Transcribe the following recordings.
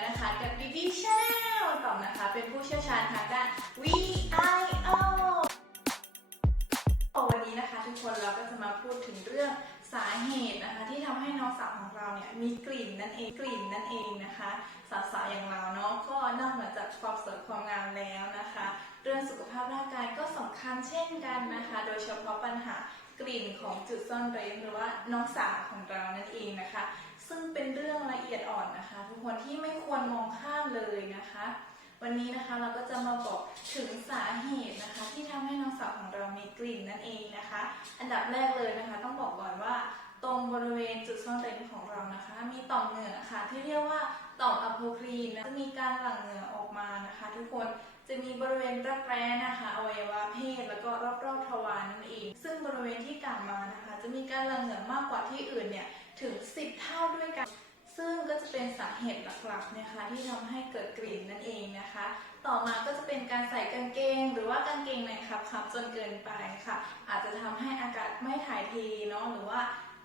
แล้วนะคะกับ BB Channel ต่อมนะคะ เป็นผู้เชี่ยวชาญทางด้าน VIO วันนี้นะคะ ทุกคนเราก็จะมาพูดถึงเรื่องสาเหตุนะคะ ที่ทำให้น้องสาวของเราเนี่ยมีกลิ่นนั่นเองกลิ่นนั่นเองนะคะสาวๆอย่างเราเนาะก็นอกเหนือจากความสวยความงามแล้วนะคะ เรื่องสุขภาพร่างกายก็สำคัญเช่นกันนะคะ โดยเฉพาะปัญหากลิ่นของจุดซ่อนเร้นหรือว่าน้องสาวของเรานั่นเองนะคะ ซึ่งเป็น ยดอ่อนนะคะ ทุกคนที่ไม่ควรมองข้ามเลยนะคะ วันนี้นะคะเราก็จะมาบอกถึงสาเหตุนะคะ ที่ทำให้น้องสาวของเรามีกลิ่นนั่นเองนะคะ อันดับแรกเลยนะคะ ต้องบอกก่อนว่าตรงบริเวณจุดซ่อนเร้นของเรานะคะ มีต่อมเหงื่อค่ะที่เรียกว่าต่อมอะโพครีนนะจะมีการหลั่งเหงื่อออกมานะคะ ทุกคนจะมีบริเวณรักแร้นะคะอวัยวะเพศแล้วก็รอบๆทวารนั่นเอง ซึ่งบริเวณที่กล่าวมานะคะ จะมีการหลั่งเหงื่อมากกว่าที่อื่นเนี่ยถึง 10 เท่าด้วยกัน ซึ่งก็จะเป็นสาเหตุหลักๆนะคะที่ทำให้เกิดกลิ่นนั่นเองนะคะ ต่อมาก็จะเป็นการใส่กางเกง หรือว่ากางเกงในครับครับจนเกินไปค่ะ อาจจะทำให้อากาศไม่ถ่ายเทเนาะหรือว่า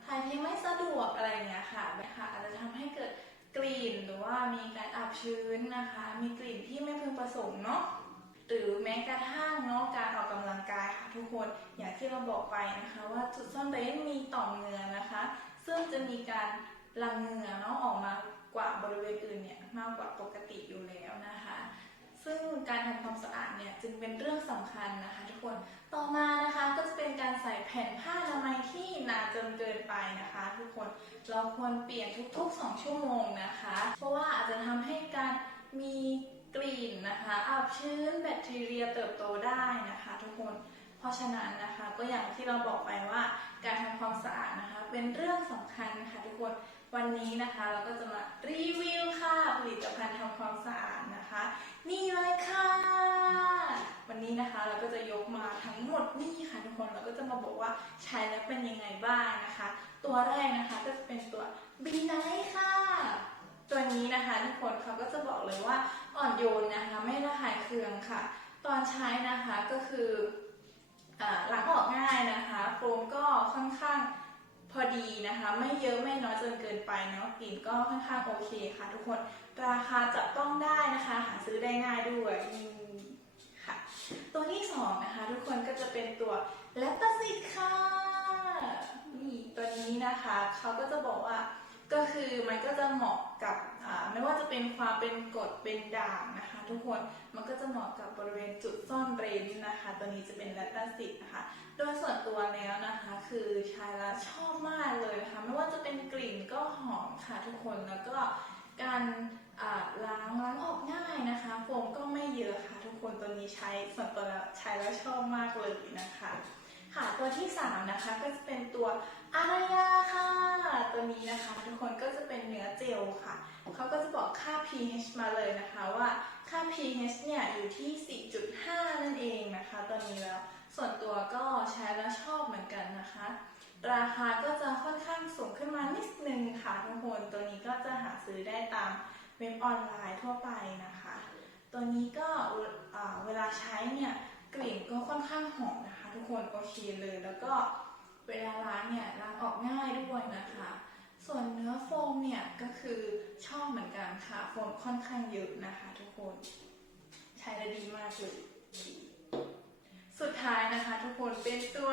ถ่ายเทไม่สะดวกอะไรอย่างเงี้ยค่ะนะคะอาจจะทำให้เกิดกลิ่นหรือว่ามีการอับชื้นนะคะ มีกลิ่นที่ไม่พึงประสงค์เนาะหรือแม้กระทั่งเนาะการออกกำลังกายค่ะทุกคนอย่างที่เราบอกไปนะคะ ว่าจุดซ่อนเร้นมีต่อมเหงื่อนะคะ ซึ่งจะมีการ หลังเหงื่อเนาะออกมากว่าบริเวณอื่นเนี่ยมากกว่าปกติอยู่แล้วนะคะ ซึ่งการทำความสะอาดเนี่ยจึงเป็นเรื่องสำคัญนะคะทุกคนต่อมานะคะก็จะเป็นการใส่แผ่นผ้าอนามัยที่หนาจนเกินไปนะคะ ทุกคนเราควรเปลี่ยนทุกๆ 2 ชั่วโมงนะคะ เพราะว่าอาจจะทำให้การมีกลิ่นนะคะอับชื้นแบคทีเรียเติบโตได้นะคะ ทุกคน เพราะฉะนั้นนะคะก็อย่างที่เราบอกไปว่า การทำความสะอาดนะคะ เป็นเรื่องสำคัญนะคะทุกคน วันนี้นะคะเราก็จะมารีวิวค่ะผลิตภัณฑ์ทำความสะอาดนะคะ นี่เลยค่ะ วันนี้นะคะเราก็จะยกมาทั้งหมดนี่ค่ะทุกคนเราก็จะมาบอกว่าใช้แล้วเป็นยังไงบ้างนะคะ ตัวแรกนะคะก็จะเป็นตัวบีไนค่ะ ตัวนี้นะคะทุกคนเขาก็จะบอกเลยว่าอ่อนโยนนะคะไม่ระคายเคืองค่ะ ตอนใช้นะคะก็คืออ่าล้างออกง่ายนะคะโฟมก็ค่อนข้าง พอดีนะคะ ไม่เยอะไม่น้อยจนเกินไปเนาะกลิ่นก็ค่อนข้างโอเคค่ะ ทุกคนราคาจับต้องได้นะคะ หาซื้อได้ง่ายด้วยนี่ค่ะ ตัวที่สองนะคะ ทุกคนก็จะเป็นตัวแลปตาซิดค่ะนี่ตัวนี้นะคะเขาก็จะบอกว่า คือมันก็จะเหมาะกับไม่ว่าจะเป็นความเป็นกดเป็นด่างนะคะ ทุกคนมันก็จะเหมาะกับบริเวณจุดซ่อนเร้นนะคะ ตัวนี้จะเป็นแลคตาซิดนะคะ โดยส่วนตัวแล้วนะคะ คือช้แล้วชอบมากเลยนะคะไม่ว่าจะเป็นกลิ่นก็หอมค่ะทุกคนแล้วก็การล้างล้างออกง่ายนะคะโฟมก็ไม่เยอะค่ะ ทุกคนตัวนี้ใช้ส่วนตัวแล้วใช้แล้วชอบมากเลยนะคะค่ะ ที่สามนะคะ ก็จะเป็นตัวอารยาค่ะ ตัวนี้นะคะทุกคนก็จะเป็นเนื้อเจลค่ะ เขาก็จะบอกค่า pH มาเลยนะคะว่าค่า pH เนี่ยอยู่ที่ 4.5 นั่นเองนะคะ ตัวนี้แล้วส่วนตัวก็ใช้แล้วชอบเหมือนกันนะคะ ราคาก็จะค่อนข้างสูงขึ้นมานิดนึงค่ะทุกคนตัวนี้ก็จะหาซื้อได้ตามเว็บออนไลน์ทั่วไปนะคะ ตัวนี้ก็เวลาใช้เนี่ย กลิ่นก็ค่อนข้างหอมนะคะ ทุกคนโอเคเลย แล้วก็เวลาล้างเนี่ยล้างออกง่ายด้วยนะคะ ส่วนเนื้อโฟมเนี่ยก็คือชอบเหมือนกันค่ะโฟมค่อนข้างเยอะนะคะ ทุกคนใช้ได้ดีมากเลยสุดท้ายนะคะทุกคนเป็นตัว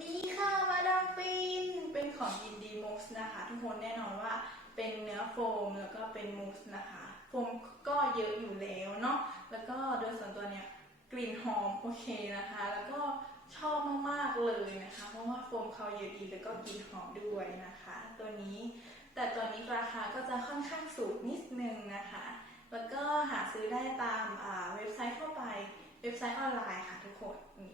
นี้ค่ะมาดามฟินเป็นของยินดีมูสนะคะ ทุกคนแน่นอนว่าเป็นเนื้อโฟมแล้วก็เป็นมูสนะคะ โฟมก็เยอะอยู่แล้วเนาะแล้วก็โดยส่วนตัวเนี่ย กลิ่นหอมโอเคนะคะ แล้วก็ชอบมากๆเลยนะคะ เพราะว่าโฟมเขาเยอะดีแล้วก็กลิ่นหอมด้วยนะคะ ตัวนี้แต่ตัวนี้ราคาก็จะค่อนข้างสูงนิดนึงนะคะ แล้วก็หาซื้อได้ตามเว็บไซต์ทั่วไป เว็บไซต์ออนไลน์ค่ะทุกคนนี่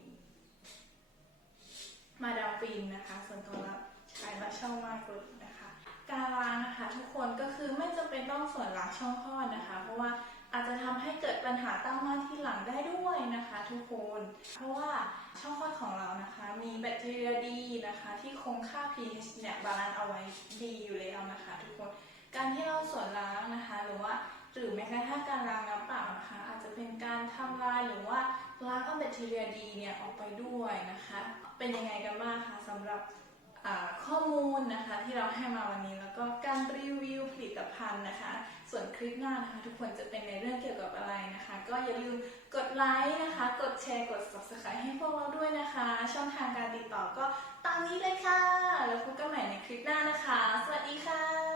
มาดามฟินนะคะ ส่วนตัวแล้วใช้และชอบมากเลยนะคะ การล้างนะคะทุกคนก็คือไม่จำเป็นต้องส่วนล้างช่องคลอดนะคะ เพราะว่าอาจจะทำให้เกิดปัญหาตามมา หลังได้ด้วยนะคะทุกคน เพราะว่าช่องคลอดของเรานะคะ มีแบคทีเรียดีนะคะ ที่คงค่า pH เนี่ยบาลานซ์เอาไว้ดีอยู่แล้วนะคะ ทุกคน การที่เราส่วนล้างนะคะ หรือว่าหรือแม้กระทั่งการล้างน้ำเปล่านะคะ อาจจะเป็นการทำลายหรือว่าล้างเอาแบคทีเรียดีเนี่ยออกไปด้วยนะคะ เป็นยังไงกันบ้างคะสำหรับข้อมูลนะคะที่เราให้มาวันนี้แล้วก็ ตภัณฑ์นะคะ ส่วนคลิปหน้านะคะ ทุกคนจะเป็นในเรื่องเกี่ยวกับอะไรนะคะ ก็อย่าลืมกดไลค์นะคะ กดแชร์กด subscribe ให้พวกเราด้วยนะคะ ช่องทางการติดต่อก็ตามนี้เลยค่ะ แล้วพบกันใหม่ในคลิปหน้านะคะ สวัสดีค่ะ